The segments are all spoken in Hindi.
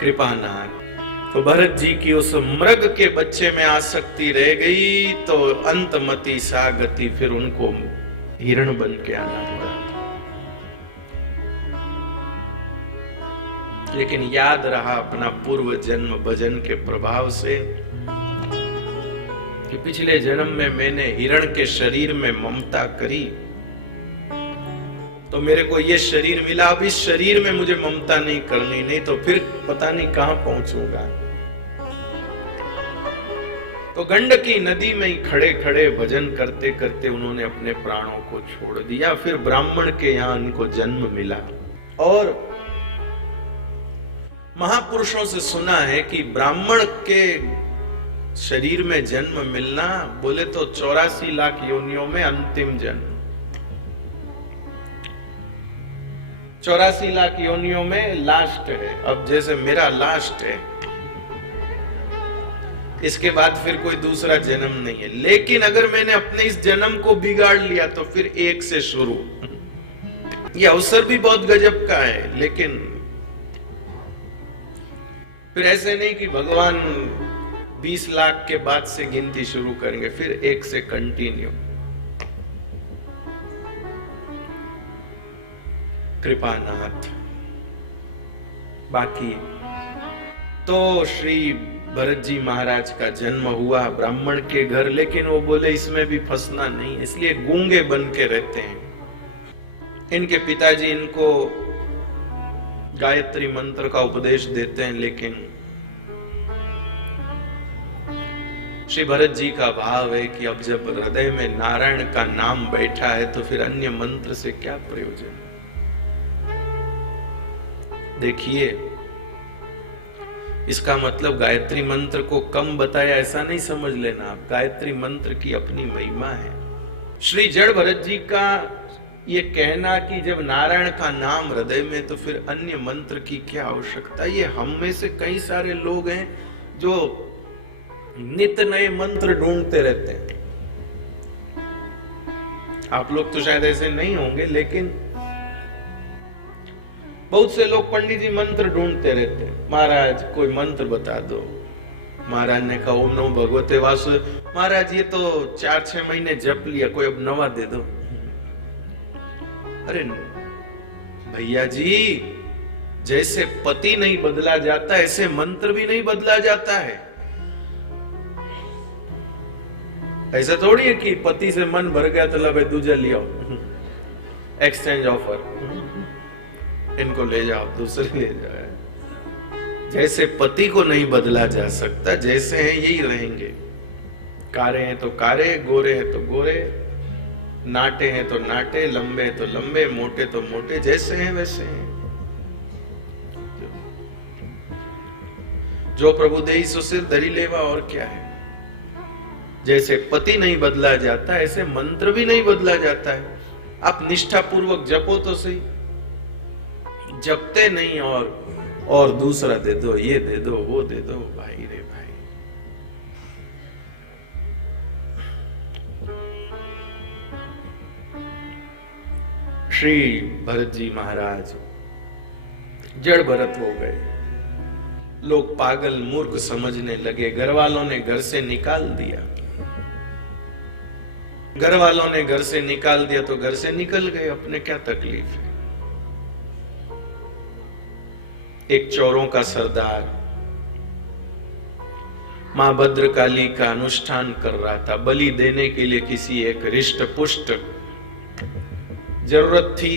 कृपानाथ। तो भरत जी की उस मृग के बच्चे में आसक्ति रह गई, तो अंतमति सागति, फिर उनको हिरण बन के आना पड़ा। लेकिन याद रहा अपना पूर्व जन्म भजन के प्रभाव से कि पिछले जन्म में मैंने हिरण के शरीर में ममता करी, तो मेरे को ये शरीर मिला। अब इस शरीर में मुझे ममता नहीं करनी, नहीं तो फिर पता नहीं कहां पहुंचूंगा। तो गंडकी नदी में ही खड़े खड़े भजन करते करते उन्होंने अपने प्राणों को छोड़ दिया। फिर ब्राह्मण के यहां उनको जन्म मिला। और महापुरुषों से सुना है कि ब्राह्मण के शरीर में जन्म मिलना, बोले तो 84 लाख योनियों में अंतिम जन्म। 84 लाख योनियों में लास्ट है। अब जैसे मेरा लास्ट है, इसके बाद फिर कोई दूसरा जन्म नहीं है। लेकिन अगर मैंने अपने इस जन्म को बिगाड़ लिया तो फिर एक से शुरू। ये अवसर भी बहुत गजब का है। लेकिन फिर ऐसे नहीं कि भगवान 20 लाख के बाद से गिनती शुरू करेंगे, फिर एक से कंटिन्यू। कृपानाथ। बाकी तो श्री भरत जी महाराज का जन्म हुआ ब्राह्मण के घर, लेकिन वो बोले इसमें भी फंसना नहीं, इसलिए गूंगे बन के रहते हैं। इनके पिताजी इनको गायत्री मंत्र का उपदेश देते हैं, लेकिन श्री भरत जी का भाव है कि अब जब हृदय में नारायण का नाम बैठा है तो फिर अन्य मंत्र से क्या प्रयोजन। देखिए, इसका मतलब गायत्री मंत्र को कम बताया ऐसा नहीं समझ लेना आप। गायत्री मंत्र की अपनी महिमा है। श्री जड़ भरत जी का ये कहना कि जब नारायण का नाम हृदय में तो फिर अन्य मंत्र की क्या आवश्यकता। ये हम में से कई सारे लोग हैं जो नित्य नए मंत्र ढूंढते रहते हैं। आप लोग तो शायद ऐसे नहीं होंगे, लेकिन बहुत से लोग पंडित जी मंत्र ढूंढते रहते हैं। महाराज कोई मंत्र बता दो। महाराज ने कहा ओम नमो भगवते वासु। महाराज ये तो 4-6 महीने जप लिया, कोई अब नवा दे दो। अरे भैया जी, जैसे पति नहीं बदला जाता ऐसे मंत्र भी नहीं बदला जाता है। ऐसा थोड़ी है कि पति से मन भर गया तो लब दूजा ले आओ, एक्सचेंज ऑफर, इनको ले जाओ दूसरे ले जाए। जैसे पति को नहीं बदला जा सकता, जैसे हैं यही रहेंगे। कारे हैं तो कारे, गोरे हैं तो गोरे, नाटे हैं तो नाटे, लंबे हैं तो लंबे, मोटे तो मोटे, जैसे हैं वैसे हैं। जो प्रभु देहि सो सिर धरि लेवा, और क्या है। जैसे पति नहीं बदला जाता ऐसे मंत्र भी नहीं बदला जाता है। आप निष्ठा पूर्वक जपो तो सही, जपते नहीं और दूसरा दे दो, ये दे दो, वो दे दो। भाई रे भाई, श्री भरत जी महाराज जड़ भरत हो गए। लोग पागल मूर्ख समझने लगे। घर वालों ने घर से निकाल दिया। घर वालों ने घर से निकाल दिया तो घर से निकल गए, अपने क्या तकलीफ है। एक चोरों का सरदार मां भद्रकाली का अनुष्ठान कर रहा था। बलि देने के लिए किसी एक रिष्ट पुष्ट जरूरत थी।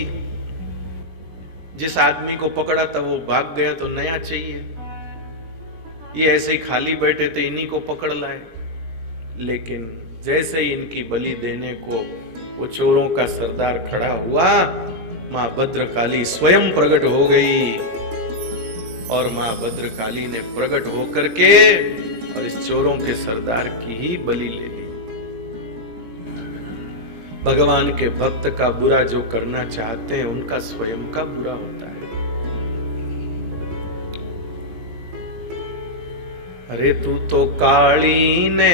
जिस आदमी को पकड़ा था वो भाग गया तो नया चाहिए। ये ऐसे ही खाली बैठे थे, इन्हीं को पकड़ लाए। लेकिन जैसे ही इनकी बलि देने को वो चोरों का सरदार खड़ा हुआ, मां भद्रकाली स्वयं प्रकट हो गई। और मां भद्रकाली ने प्रकट होकर के और इस चोरों के सरदार की ही बलि ले ली। भगवान के भक्त का बुरा जो करना चाहते हैं उनका स्वयं का बुरा होता है। अरे तू तो काली ने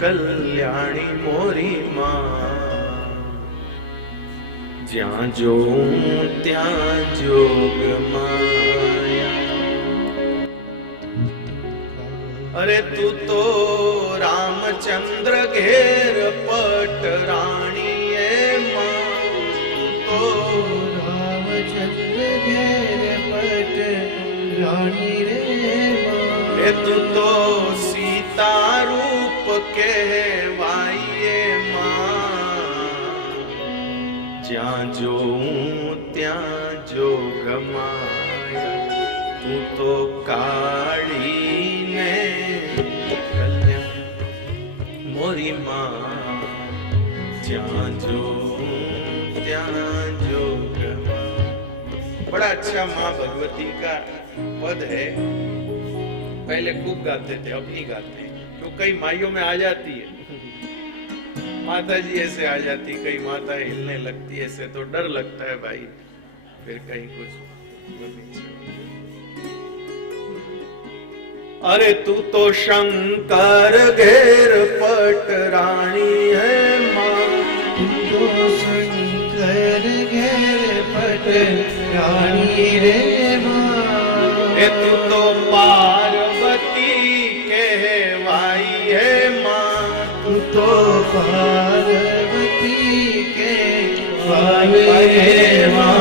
कल्याणी मोरी मां, ज्यां जो त्यां जोग माया। अरे तू तो रामचंद्र घेर पट रानी है माँ, तू तो रामचंद्र घेर पट रानी रे माँ। रे तू तो सीता रूप कहवाइए माँ, ज्યાં જોઉં ત્યાં જોગ માયા, तू तो काढ़ी ने कल्याण मोरी माँ, ज्યાં જોઉં ત્યાં જોग माया। बड़ा अच्छा माँ भगवती का पद है। पहले खूब गाते थे, अब नहीं गाते, तो कई माइयों में आ जाती है। माता जी ऐसे आ जाती, कई माता हिलने लगती है, ऐसे तो डर लगता है भाई, फिर कहीं कुछ। अरे तू तो शंकर घेर पट रानी है माँ, तू तो शंकर घेर पट रानी रे माँ। ए तू तो पार्वती कहवाई है माँ, तू तो पार्वती कहवाई है माँ।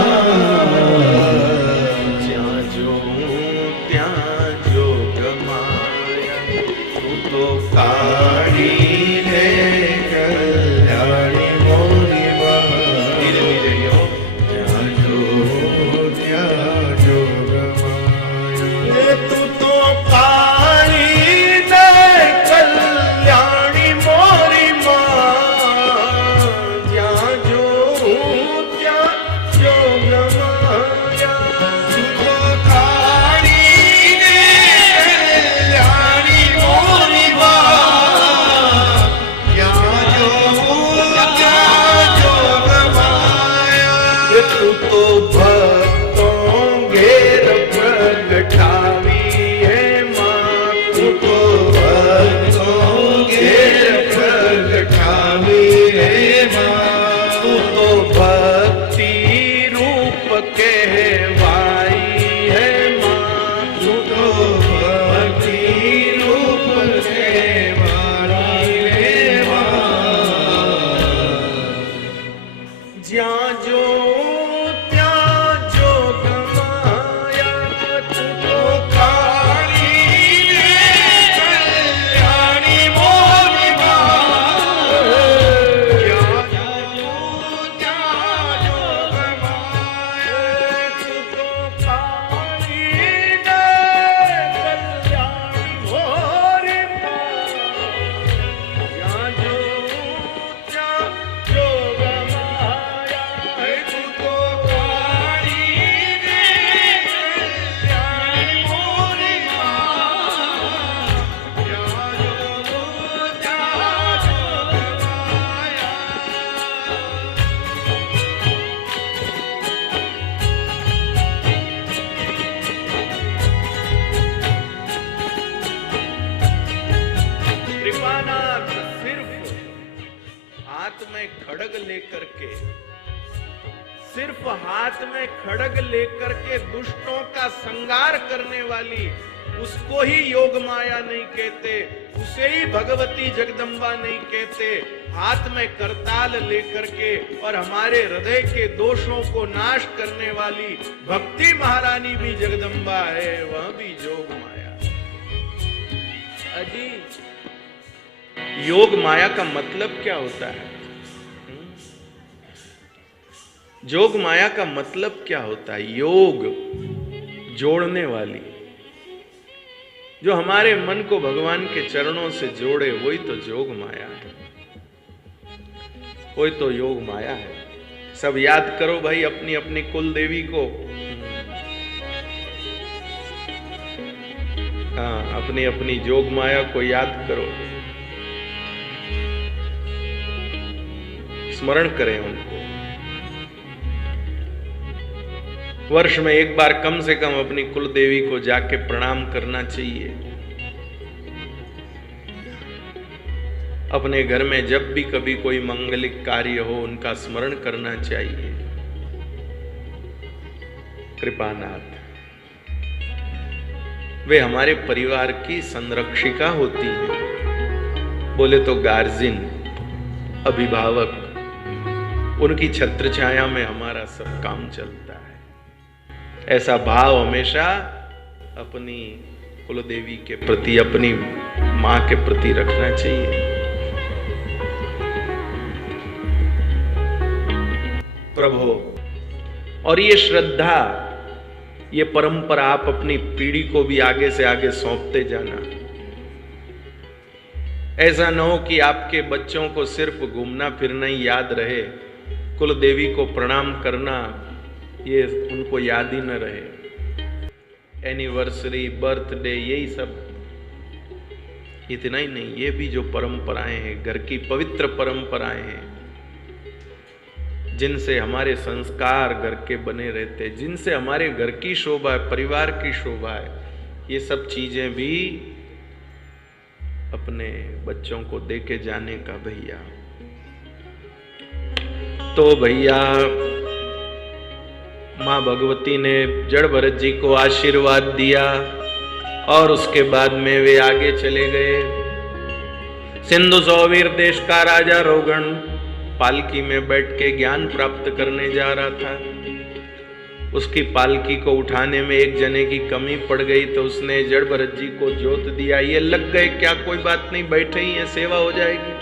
ज्યાં જોઉં ત્યાં જોગ માયા, तू तो काढ़ी ने कल्याणी मोरी माँ। धीरे धीरे यो ज्યાં જોઉં ત્યાં જોગ માયા। ए तू तो काढ़ी ने कल्याणी मोरी माँ, ज्યાં જોઉં ત્યાં જોગ માયા। तू तो काढ़ी ने कल्याणी मोरी माँ। ज्યાં જોઉં ત્યાં જોગ માયા। तू तो भक्तों घेर प्रगटावी है माँ, तू तो भक्तों घेर प्रगटावी रे माँ। तू तो भक्ति रूप कहवाई है माँ, तू तो भक्ति रूप कहवाई रे माँ। ज्યાં जो ત્યાં જોગ માયા, तू तो काढ़ी ने कल्याणी मोरी माँ। ज्યાં જોઉં ત્યાં જોગ માયા। तू तो काढ़ी ने कल्याणी मोरी माँ, ज्યાં જોઉં ત્યાં જોગ માયા। तू तो काढ़ी ने कल्याणी मोरी माँ। ज्યાં જોઉં ત્યાં જોગ માયા। कृपानाथ सिर्फ हाथ में खड़ग लेकर के, सिर्फ हाथ में खड़ग लेकर के दुष्टों का संगार करने वाली, उसको ही योग माया नहीं कहते, उसे ही भगवती जगदम्बा नहीं कहते। हाथ में करताल लेकर के और हमारे हृदय के दोषों को नाश करने वाली भक्ति महारानी भी जगदम्बा है, वह भी योग माया। अजी योग माया का मतलब क्या होता है? योग माया का मतलब क्या होता है? योग जोड़ने वाली, जो हमारे मन को भगवान के चरणों से जोड़े, वही तो योग माया है, वही तो योग माया है। सब याद करो भाई अपनी अपनी कुल देवी को। हाँ, अपनी अपनी योग माया को याद करो, स्मरण करें उनको। वर्ष में एक बार कम से कम अपनी कुल देवी को जाके प्रणाम करना चाहिए। अपने घर में जब भी कभी कोई मंगलिक कार्य हो, उनका स्मरण करना चाहिए। कृपानाथ वे हमारे परिवार की संरक्षिका होती हैं। बोले तो गार्जियन, अभिभावक, उनकी छत्र छाया में हमारा सब काम चलता है। ऐसा भाव हमेशा अपनी कुलदेवी के प्रति, अपनी मां के प्रति रखना चाहिए। प्रभु, और ये श्रद्धा, ये परंपरा आप अपनी पीढ़ी को भी आगे से आगे सौंपते जाना। ऐसा न हो कि आपके बच्चों को सिर्फ घूमना फिरना ही याद रहे, कुलदेवी को प्रणाम करना ये उनको याद ही न रहे। एनिवर्सरी, बर्थडे, यही सब। इतना ही नहीं, ये भी जो परंपराएं हैं, घर की पवित्र परंपराएं हैं, जिनसे हमारे संस्कार घर के बने रहते, जिनसे हमारे घर की शोभा है, परिवार की शोभा है, ये सब चीजें भी अपने बच्चों को देके जाने का भैया। तो भैया मां भगवती ने जड़ भरत जी को आशीर्वाद दिया और उसके बाद में वे आगे चले गए। सिंधु सौवीर देश का राजा रोगण पालकी में बैठ के ज्ञान प्राप्त करने जा रहा था। उसकी पालकी को उठाने में एक जने की कमी पड़ गई तो उसने जड़ भरत जी को जोत दिया। ये लग गए, क्या कोई बात नहीं, बैठे ही हैं, सेवा हो जाएगी।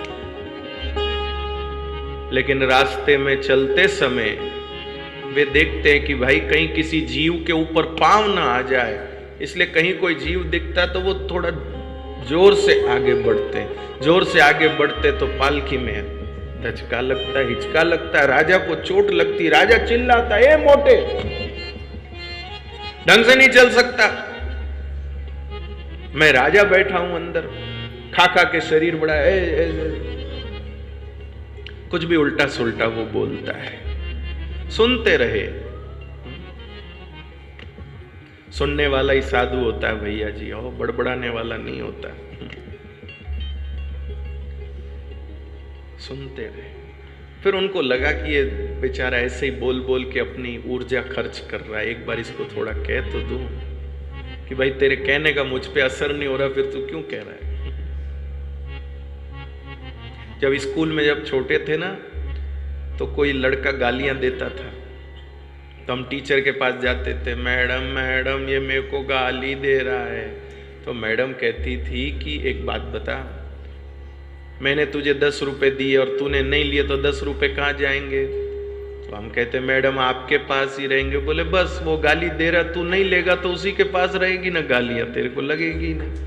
लेकिन रास्ते में चलते समय वे देखते हैं कि भाई कहीं किसी जीव के ऊपर पांव ना आ जाए, इसलिए कहीं कोई जीव दिखता तो वो थोड़ा जोर से आगे बढ़ते हैं। जोर से आगे बढ़ते तो पालकी में धचका लगता, हिचका लगता, राजा को चोट लगती, राजा चिल्लाता, ए मोटे, ढंग से नहीं चल सकता, मैं राजा बैठा हूं अंदर, खा खा के शरीर बड़ा है। कुछ भी उल्टा सुल्टा वो बोलता है। सुनते रहे। सुनने वाला ही साधु होता है भैया जी, और बड़बड़ाने वाला नहीं होता। सुनते रहे। फिर उनको लगा कि ये बेचारा ऐसे ही बोल बोल के अपनी ऊर्जा खर्च कर रहा है, एक बार इसको थोड़ा कह तो दूं कि भाई तेरे कहने का मुझ पे असर नहीं हो रहा, फिर तू क्यों कह रहा है। जब स्कूल में जब छोटे थे ना, तो कोई लड़का गालियां देता था तो हम टीचर के पास जाते थे, मैडम मैडम ये मेरे को गाली दे रहा है। तो मैडम कहती थी कि एक बात बता, मैंने तुझे 10 रुपए दिए और तूने नहीं लिए तो 10 रुपए कहाँ जाएंगे। तो हम कहते मैडम आपके पास ही रहेंगे। बोले बस वो गाली दे रहा, तू नहीं लेगा तो उसी के पास रहेगी ना गालियां, तेरे को लगेगी नहीं।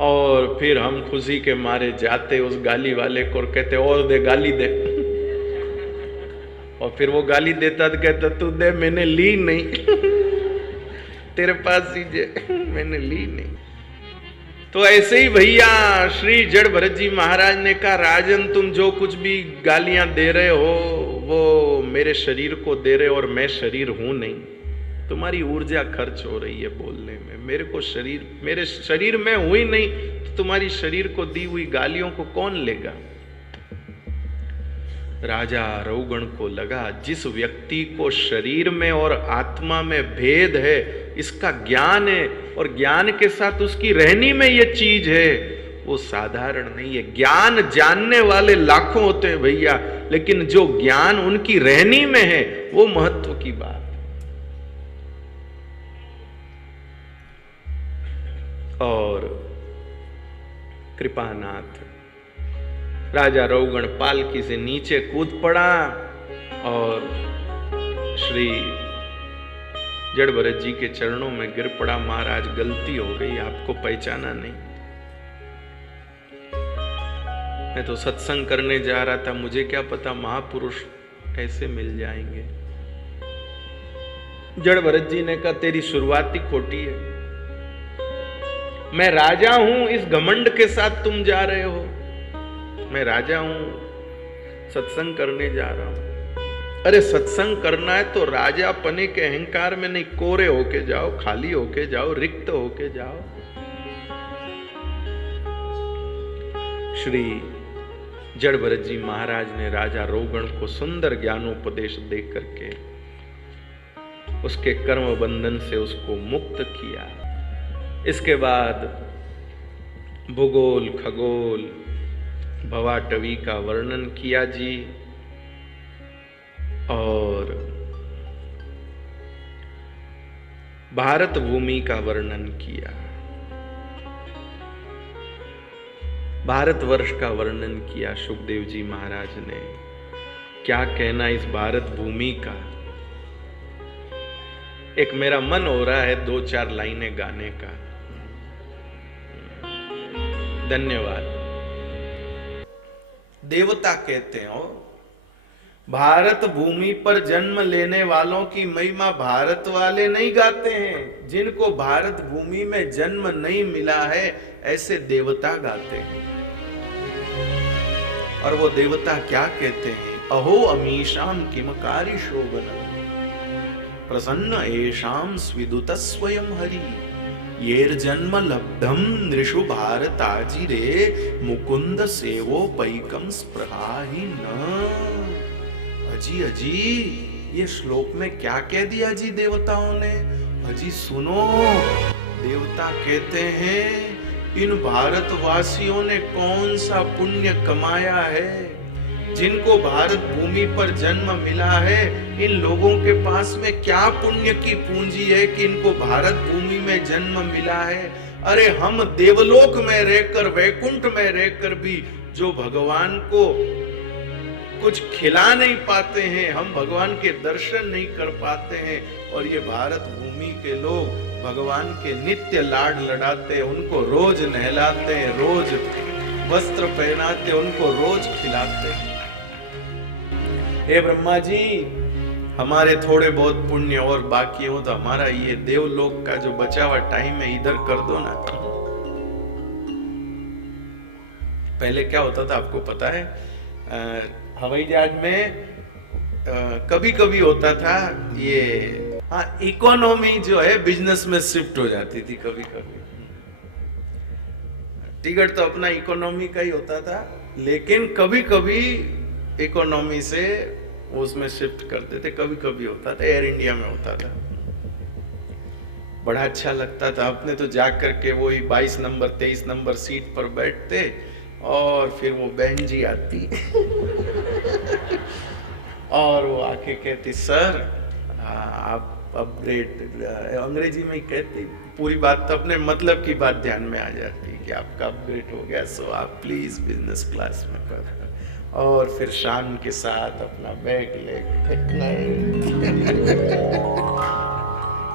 और फिर हम खुशी के मारे जाते उस गाली वाले को और कहते और दे, गाली दे। और फिर वो गाली देता तो कहता तू दे, मैंने ली नहीं, तेरे पास ही जे, मैंने ली नहीं। तो ऐसे ही भैया श्री जड़ भरत जी महाराज ने कहा, राजन तुम जो कुछ भी गालियां दे रहे हो वो मेरे शरीर को दे रहे हो और मैं शरीर हूं नहीं, तुम्हारी ऊर्जा खर्च हो रही है बोलने में। मेरे शरीर में हुई नहीं तो तुम्हारी शरीर को दी हुई गालियों को कौन लेगा। राजा रौगण को लगा जिस व्यक्ति को शरीर में और आत्मा में भेद है इसका ज्ञान है, और ज्ञान के साथ उसकी रहनी में ये चीज है, वो साधारण नहीं है। ज्ञान जानने वाले लाखों होते हैं भैया, लेकिन जो ज्ञान उनकी रहनी में है वो महत्व की बात। और कृपानाथ राजा रौगण पालकी से नीचे कूद पड़ा और श्री जड़ भरत जी के चरणों में गिर पड़ा। महाराज गलती हो गई, आपको पहचाना नहीं, मैं तो सत्संग करने जा रहा था, मुझे क्या पता महापुरुष ऐसे मिल जाएंगे। जड़ भरत जी ने कहा तेरी शुरुआत ही खोटी है, मैं राजा हूं इस घमंड के साथ तुम जा रहे हो। मैं राजा हूं, सत्संग करने जा रहा हूं। अरे सत्संग करना है तो राजा पने के अहंकार में नहीं, कोरे होके जाओ, खाली होके जाओ, रिक्त होके जाओ। श्री जड़ भरत जी महाराज ने राजा रौगण को सुंदर ज्ञानोपदेश दे करके उसके कर्म बंधन से उसको मुक्त किया। इसके बाद भूगोल, खगोल, भवाटवी का वर्णन किया जी, और भारत भूमि का वर्णन किया, भारतवर्ष का वर्णन किया सुखदेव जी महाराज ने। क्या कहना इस भारत भूमि का। एक मेरा मन हो रहा है 2-4 लाइनें गाने का। धन्यवाद। देवता कहते हो, भारत भूमि पर जन्म लेने वालों की महिमा भारत वाले नहीं गाते हैं, जिनको भारत भूमि में जन्म नहीं मिला है ऐसे देवता गाते हैं। और वो देवता क्या कहते हैं? अहो अमीशाम किमकारी शोभनम प्रसन्न एषाम स्विदुत स्वयं हरि येर्जन्म लब्धम नृषु भारताजिरे मुकुंद सेवो पैकम स्पृहाहि न। अजी अजी, ये श्लोक में क्या कह दिया जी देवताओं ने? अजी सुनो, देवता कहते हैं इन भारतवासियों ने कौन सा पुण्य कमाया है, जिनको भारत भूमि पर जन्म मिला है, इन लोगों के पास में क्या पुण्य की पूंजी है कि इनको भारत भूमि में जन्म मिला है। अरे हम देवलोक में रहकर, वैकुंठ में रहकर भी जो भगवान को कुछ खिला नहीं पाते हैं, हम भगवान के दर्शन नहीं कर पाते हैं, और ये भारत भूमि के लोग भगवान के नित्य लाड लड़ाते, उनको रोज नहलाते, रोज वस्त्र पहनाते, उनको रोज खिलाते। हे ब्रह्मा जी, हमारे थोड़े बहुत पुण्य और बाकी हो तो हमारा ये देवलोक का जो बचा हुआ टाइम है इधर कर दो ना। पहले क्या होता था आपको पता है? हवाई जहाज में कभी कभी होता था ये, हाँ, इकोनॉमी जो है बिजनेस में शिफ्ट हो जाती थी कभी कभी। टिकट तो अपना इकोनॉमी का ही होता था, लेकिन कभी कभी इकोनॉमी से उसमें शिफ्ट करते थे। कभी कभी होता था, एयर इंडिया में होता था, बड़ा अच्छा लगता था। अपने तो जाकर के वही 22 नंबर 23 नंबर सीट पर बैठते, और फिर वो बहन जी आती और वो आके कहती, सर आप अपग्रेड, अंग्रेजी में ही कहती, पूरी बात तो अपने मतलब की बात ध्यान में आ जाती कि आपका अपग्रेड हो गया, सो आप प्लीज बिजनेस क्लास में कर। और फिर शान के साथ अपना बैग लेके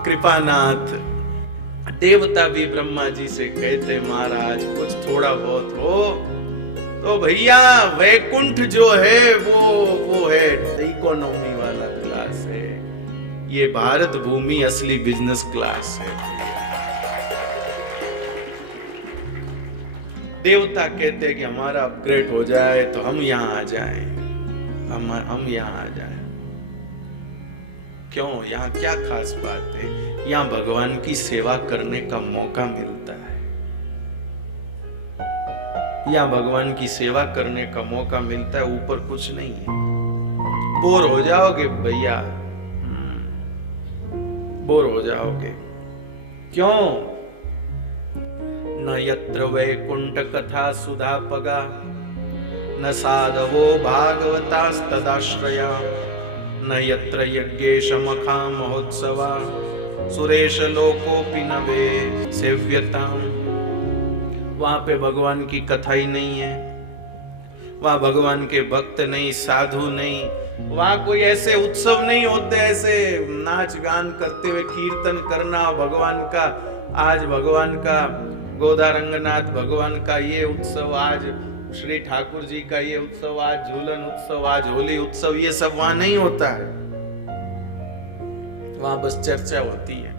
कृपानाथ देवता भी ब्रह्मा जी से कहते, महाराज कुछ थोड़ा बहुत हो तो भैया वैकुंठ जो है वो है इकोनॉमी वाला क्लास है, ये भारत भूमि असली बिजनेस क्लास है। देवता कहते हैं कि हमारा अपग्रेड हो जाए तो हम यहां आ जाएं, हम यहां आ जाएं। क्यों? यहाँ क्या खास बात है? यहाँ भगवान की सेवा करने का मौका मिलता है, यहाँ भगवान की सेवा करने का मौका मिलता है, ऊपर कुछ नहीं है। बोर हो जाओगे भैया, बोर हो जाओगे। क्यों? न यत्र वैकुंठ कथा सुधा पगा, न साधवो भागवतास्तदाश्रया, न यत्र यज्ञेश मखा महोत्सवा, सुरेश लोकोपि न वे सेव्यताम। वहां पे भगवान की कथा ही नहीं है, वहां भगवान के भक्त नहीं, साधु नहीं, वहां कोई ऐसे उत्सव नहीं होते, ऐसे नाच गान करते हुए कीर्तन करना भगवान का। आज भगवान का गोदा रंगनाथ भगवान का ये उत्सव, आज श्री ठाकुर जी का ये उत्सव, आज झूलन उत्सव, आज होली उत्सव, ये सब वहां नहीं होता है। वहां बस चर्चा होती है।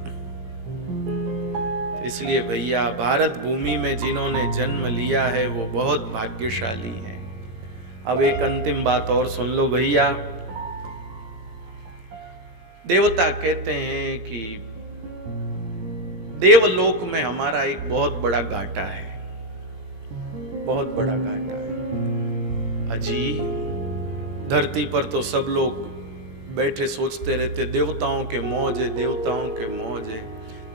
इसलिए भैया भारत भूमि में जिन्होंने जन्म लिया है वो बहुत भाग्यशाली हैं। अब एक अंतिम बात और सुन लो भैया। देवता कहते हैं कि देवलोक में हमारा एक बहुत बड़ा घाटा है, बहुत बड़ा घाटा है। अजी धरती पर तो सब लोग बैठे सोचते रहते देवताओं के मौज है, देवताओं के मौज है।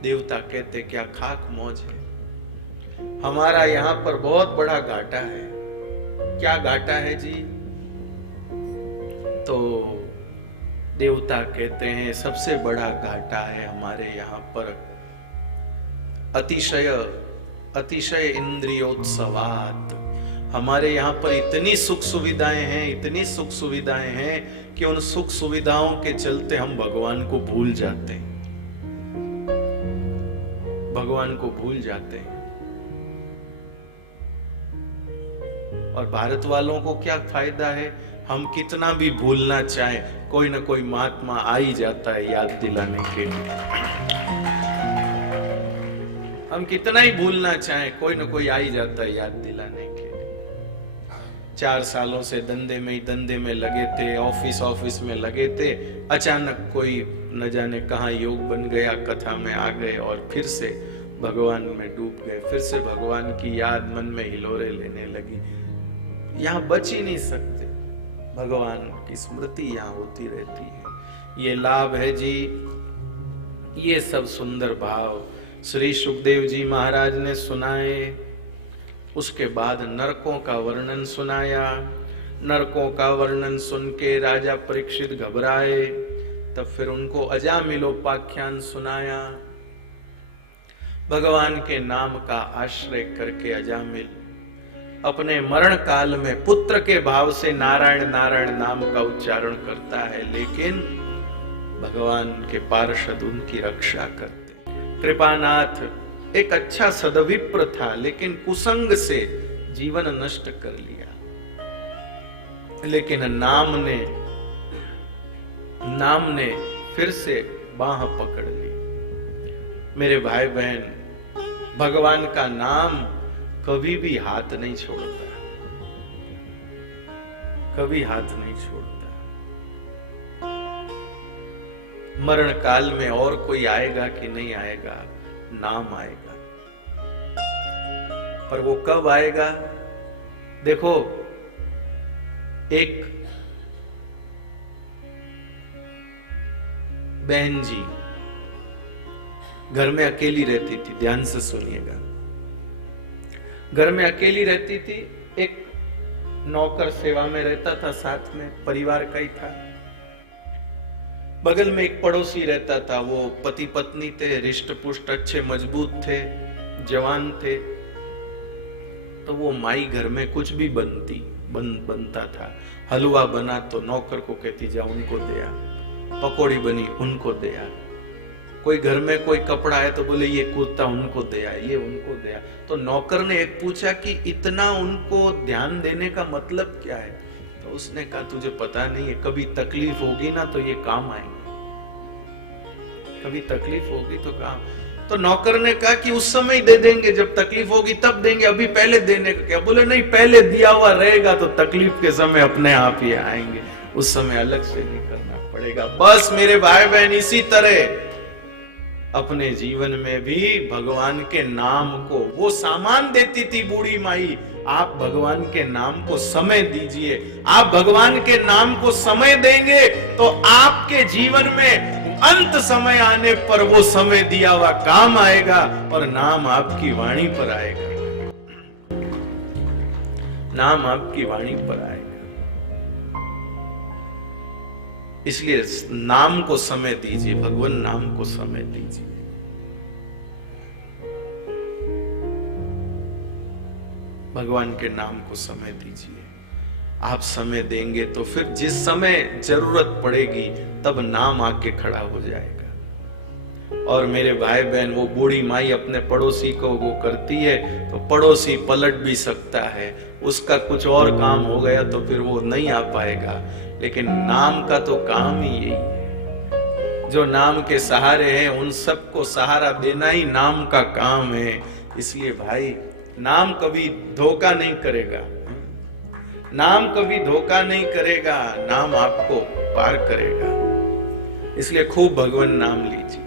देवता कहते क्या खाक मौज है, हमारा यहाँ पर बहुत बड़ा घाटा है। क्या घाटा है जी? तो देवता कहते हैं सबसे बड़ा घाटा है हमारे यहाँ पर अतिशय इंद्रियोत्सवात। हमारे यहाँ पर इतनी सुख सुविधाएं हैं, इतनी सुख सुविधाएं हैं कि उन सुख सुविधाओं के चलते हम भगवान को भूल जाते हैं, भगवान को भूल जाते हैं। और भारत वालों को क्या फायदा है, हम कितना भी भूलना चाहें कोई ना कोई महात्मा आ ही जाता है याद दिलाने के लिए। हम कितना ही भूलना चाहें कोई ना कोई आ ही जाता है याद दिलाने के लिए। 4 सालों से धंधे में लगे थे, ऑफिस में लगे थे, अचानक कोई न जाने कहां योग बन गया, कथा में आ गए और फिर से भगवान में डूब गए, फिर से भगवान की याद मन में हिलोरे लेने लगी। यहाँ बच ही नहीं सकते, भगवान की स्मृति यहाँ होती रहती है। ये लाभ है जी, ये सब सुंदर भाव श्री सुखदेव जी महाराज ने सुनाए। उसके बाद नरकों का वर्णन सुनाया। नरकों का वर्णन सुन के राजा परीक्षित घबराए, तब फिर उनको अजामिलोपाख्यान सुनाया। भगवान के नाम का आश्रय करके अजामिल अपने मरण काल में पुत्र के भाव से नारायण नारायण नाम का उच्चारण करता है, लेकिन भगवान के पार्षद उनकी रक्षा करते। कृपानाथ एक अच्छा सदविप्र था, लेकिन कुसंग से जीवन नष्ट कर लिया। लेकिन नाम ने फिर से बाह पकड़ ली। मेरे भाई बहन, भगवान का नाम कभी भी हाथ नहीं छोड़ता, कभी हाथ नहीं छोड़ता। मरण काल में और कोई आएगा कि नहीं आएगा, नाम आएगा। पर वो कब आएगा? देखो, एक बहन जी घर में अकेली रहती थी, ध्यान से सुनिएगा। घर में अकेली रहती थी, एक नौकर सेवा में रहता था, साथ में परिवार का ही था। बगल में एक पड़ोसी रहता था, वो पति पत्नी थे, रिष्ट पुष्ट अच्छे मजबूत थे, जवान थे। तो वो माई घर में कुछ भी बनता था। हलवा बना तो नौकर को कहती जा उनको दे आ, पकौड़ी बनी उनको दे आ, कोई घर में कोई कपड़ा है तो बोले ये कुर्ता उनको दे आ, ये उनको दे आ। तो नौकर ने एक पूछा कि इतना उनको ध्यान देने का मतलब क्या है? तो उसने कहा तुझे पता नहीं है, कभी तकलीफ होगी ना तो ये काम आएंगे, कभी तकलीफ होगी तो काम। तो नौकर ने कहा कि उस समय दे देंगे, जब तकलीफ होगी तब देंगे, अभी पहले देने का क्या? बोले नहीं, पहले दिया हुआ रहेगा तो तकलीफ के समय अपने आप ही आएंगे, उस समय अलग से नहीं करना पड़ेगा। बस मेरे भाई बहन, इसी तरह अपने जीवन में भी भगवान के नाम को वो सामान देती थी बूढ़ी माई। आप भगवान के नाम को समय दीजिए। आप भगवान के नाम को समय देंगे तो आपके जीवन में अंत समय आने पर वो समय दिया हुआ काम आएगा और नाम आपकी वाणी पर आएगा, नाम आपकी वाणी पर आएगा। इसलिए नाम को समय दीजिए, भगवान नाम को समय दीजिए। भगवान के नाम को समय दीजिए। आप समय देंगे तो फिर जिस समय जरूरत पड़ेगी तब नाम आके खड़ा हो जाएगा। और मेरे भाई बहन, वो बूढ़ी माई अपने पड़ोसी को वो करती है तो पड़ोसी पलट भी सकता है, उसका कुछ और काम हो गया तो फिर वो नहीं आ पाएगा। लेकिन नाम का तो काम ही यही है। जो नाम के सहारे हैं उन सबको सहारा देना ही नाम का काम है। इसलिए भाई, नाम कभी धोखा नहीं करेगा, नाम कभी धोखा नहीं करेगा, नाम आपको पार करेगा। इसलिए खूब भगवान नाम लीजिए,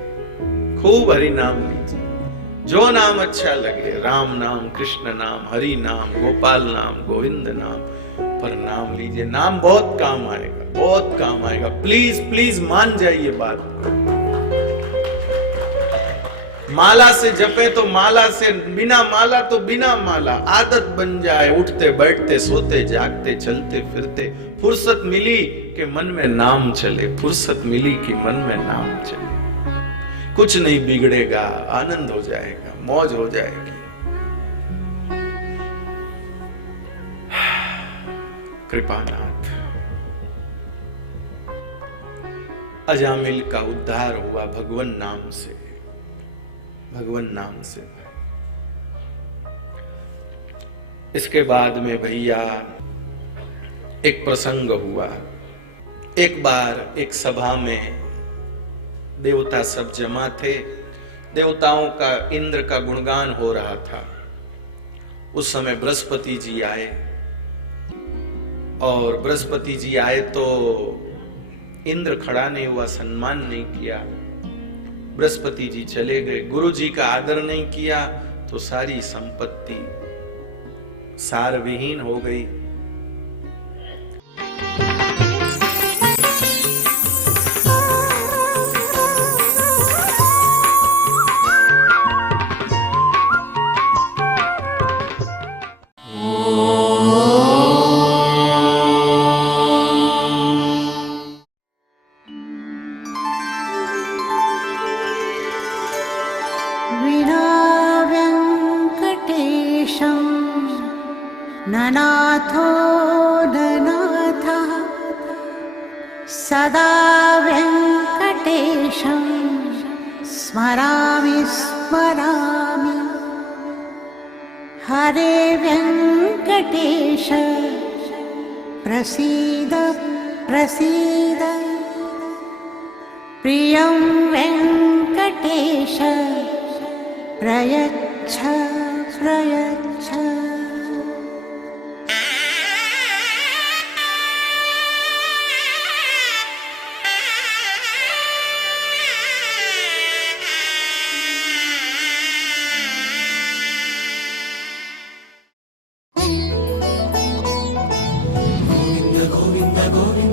खूब हरि नाम लीजिए, जो नाम अच्छा लगे, राम नाम, कृष्ण नाम, हरि नाम, गोपाल नाम, गोविंद नाम, पर नाम लीजिए। नाम बहुत काम आएगा, बहुत काम आएगा। प्लीज प्लीज मान जाइए बात। माला से जपे तो माला से, बिना माला तो बिना माला। आदत बन जाए, उठते बैठते सोते जागते चलते फिरते, फुर्सत मिली कि मन में नाम चले, फुर्सत मिली कि मन में नाम चले। कुछ नहीं बिगड़ेगा, आनंद हो जाएगा, मौज हो जाएगी। कृपानाथ। अजामिल का उद्धार हुआ भगवान नाम से, भगवान नाम से। इसके बाद में भैया एक प्रसंग हुआ। एक बार एक सभा में देवता सब जमा थे, देवताओं का, इंद्र का गुणगान हो रहा था। उस समय बृहस्पति जी आए, और बृहस्पति जी आए तो इंद्र खड़ा नहीं हुआ, सम्मान नहीं किया। बृहस्पति जी चले गए, गुरु जी का आदर नहीं किया तो सारी संपत्ति सारविहीन हो गई। विना वेङ्कटेशं ननाथो ननाथः, सदा वेङ्कटेशं स्मरामि स्मरामि। हरे वेङ्कटेश प्रसीद प्रसीद, प्रियं वेङ्कटेश प्रयच्छ प्रयच्छ। गोविंद गोविंद गोविंद